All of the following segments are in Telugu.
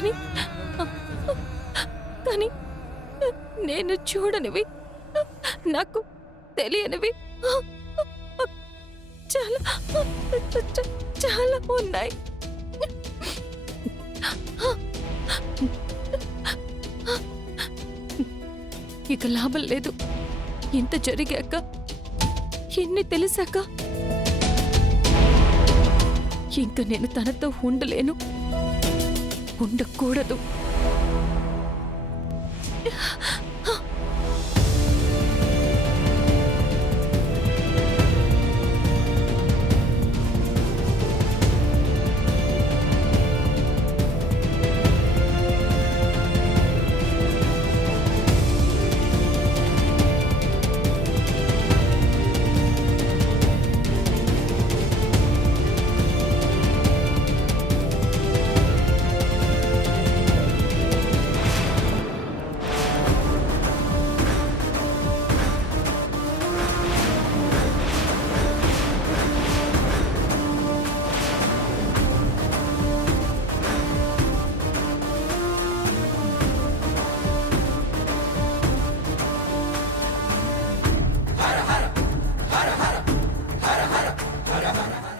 కానీ కానీ నేను చూడనివి, నాకు తెలియనివి చాలా చాలా ఉన్నాయి. ఇక లాభం లేదు. ఇంత జరిగాక, ఎన్ని తెలిసాక ఇంక నేను తనతో ఉండలేను, ఉండకూడదు.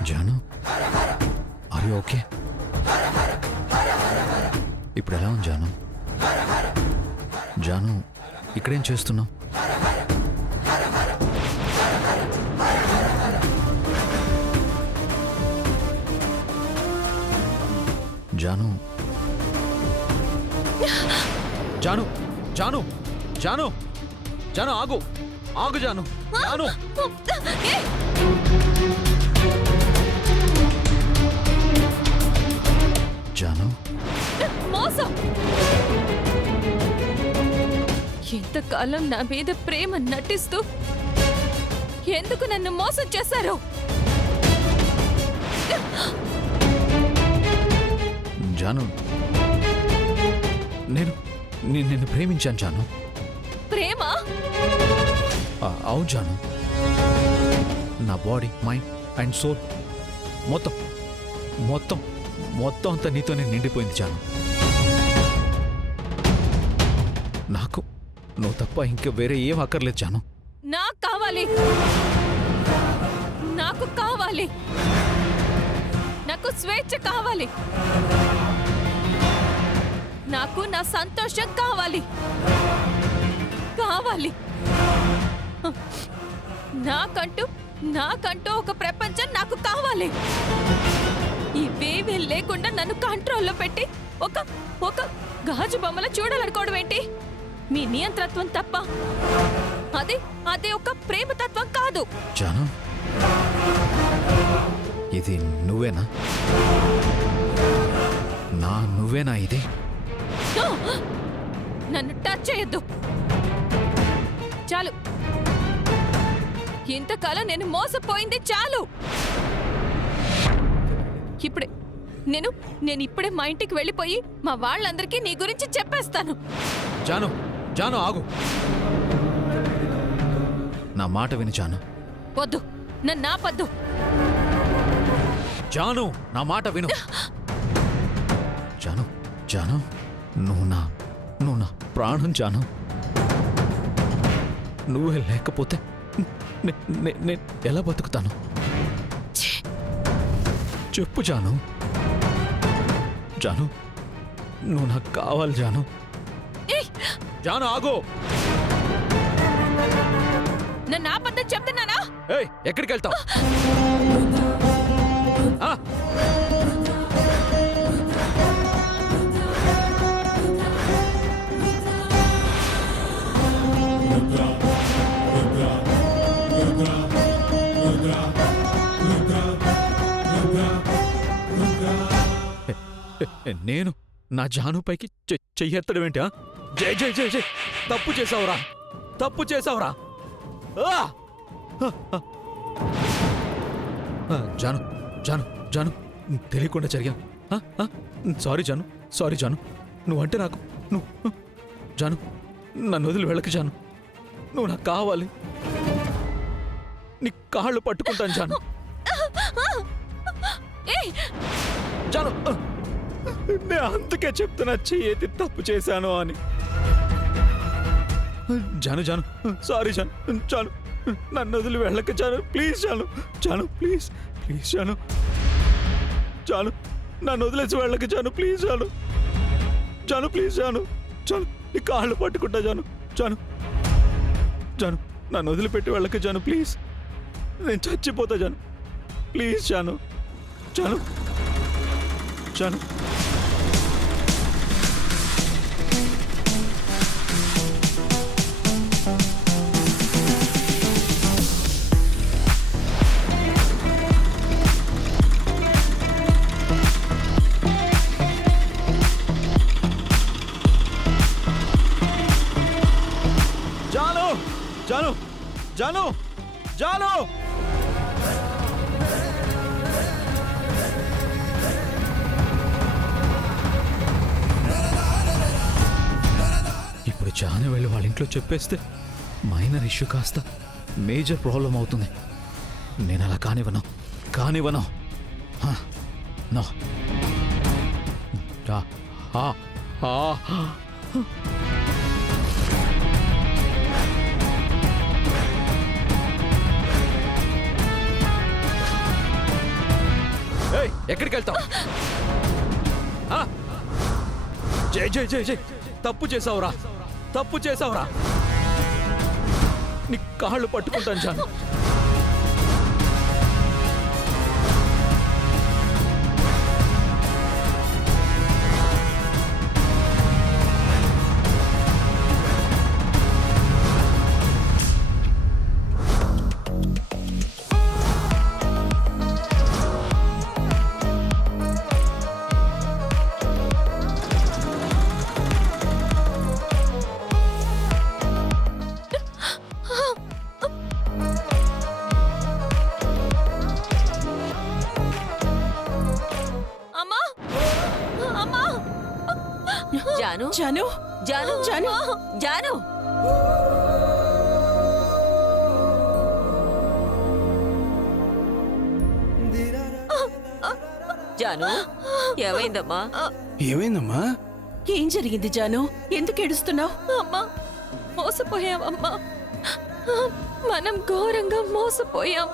Janu, are you okay? ఇప్పుడు ఎలా ఉంది జాను? జాను, ఇక్కడేం చేస్తున్నావు? జాను, జాను, జాను, జాను, జాను, ఆగు, ఆగు జాను, జాను. జాను, మోసం! ఎంతకాలం నా మీద ప్రేమ నటిస్తూ ఎందుకు నన్ను మోసం చేశారు? జాను, నిన్ను ప్రేమించాను జాను. ప్రేమ? అవును జాను. నా బాడీ, మైండ్ అండ్ సోల్ మొత్తం మొత్తం మొత్తం అంతా నీతోనే నిండిపోయింది జాను. నాకు నువ్వు తప్ప ఇంకా వేరే ఏం అక్కర్లేదు జాను. నాకు కావాలి, నాకు కావాలి, నాకు స్వేచ్ఛ కావాలి, నాకు నా సంతోషం కావాలి, కావాలి. నాకంటూ ఒక ప్రపంచం నాకు కావాలి. ఇవేమీ లేకుండా నన్ను కంట్రోల్లో పెట్టి ఒక గాజు బొమ్మల చూడాలనుకోవడం ఏంటి? మీ నియంత్రత్వం తప్ప. అదే ఒక ప్రేమతత్వం కాదు. జాను, ఇది నువ్వేనా? నువ్వేనా ఇది? నన్ను టచ్ చేయొద్దు. చాలు, ఇంతకాలం నేను మోసపోయింది చాలు. నేను ఇప్పుడే మా ఇంటికి వెళ్ళిపోయి మా వాళ్ళందరికీ నీ గురించి చెప్పేస్తాను. జాను, జాను, ఆగు. నా మాట విని జాను. వద్దు, నన్ను ఆపొద్దు. జాను, నా మాట విను. జాను, జాను, నువ్వు నా ప్రాణం జాను. నువ్వే లేకపోతే నేను ఎలా బతుకుతాను? చెప్పు జాను. జాను, నువ్వు నాకు కావాలి జాను. జాను, ఆగు. నన్ను ఆపొద్దని చెప్తున్నానా? ఏయ్, ఎక్కడికి వెళ్తావు? నేను నా జానుపైకి చెయ్యెత్తడం ఏంటి? జై జై జై జై, తప్పు చేసావురా, తప్పు చేసావురా. జాను, జాను, జాను, తెలియకుండా జరిగాను. Sorry Janu, sorry Janu. నువ్వంటే నాకు జాను, నన్ను వదిలి వెళ్ళకు జాను. నువ్వు నాకు కావాలి. నీ కాళ్ళు పట్టుకుంటాను జాను. జాను, నేను అందుకే చెప్తున్నా చెయ్యేది తప్పు చేశాను అని. జాను జాను సారీ జాను. జాను నన్ను వదిలి వెళ్ళక Janu, please Janu. Janu please please Janu. Janu నన్ను వదిలేసి వెళ్ళక జాను, ప్లీజ్ జాను. జాను ప్లీజ్ జాను. జాను నీ కాళ్ళు పట్టుకుంటా జాను. జాను జాను నన్ను వదిలిపెట్టి వెళ్ళక జాను, ప్లీజ్. నేను చచ్చిపోతా జాను, ప్లీజ్ జాను. జాను జాను జాను జాను జాను. ఇప్పుడు జాను వెళ్ళి వాళ్ళ ఇంట్లో చెప్పేస్తే మైనర్ ఇష్యూ కాస్త మేజర్ ప్రాబ్లం అవుతుంది. నేను అలా కానివ్వను కానివ్వను. నో. ఎక్కడికి వెళ్తావు? జై జై జై జై తప్పు చేసావురా, తప్పు చేసావురా. నీ కాళ్ళు పట్టుకుంటాను జాను. జాను జాను జాను జాను జాను జాను ఏమైందమ్మా? ఏమైందమ్మా? ఏం జరిగింది జాను? ఎందుకు ఏడుస్తున్నావు? అమ్మా మోసపోయావమ్మా, మనం ఘోరంగా మోసపోయాం.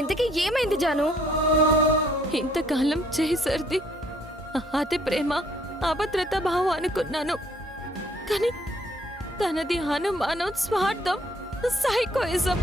ఇంతకీ ఏమైంది జాను? ఇంతకాలం చేసరిది అతి ప్రేమ, అభద్రత భావం అనుకున్నాను. కానీ తనది అనుమానం, స్వార్థం, సైకోయిజం.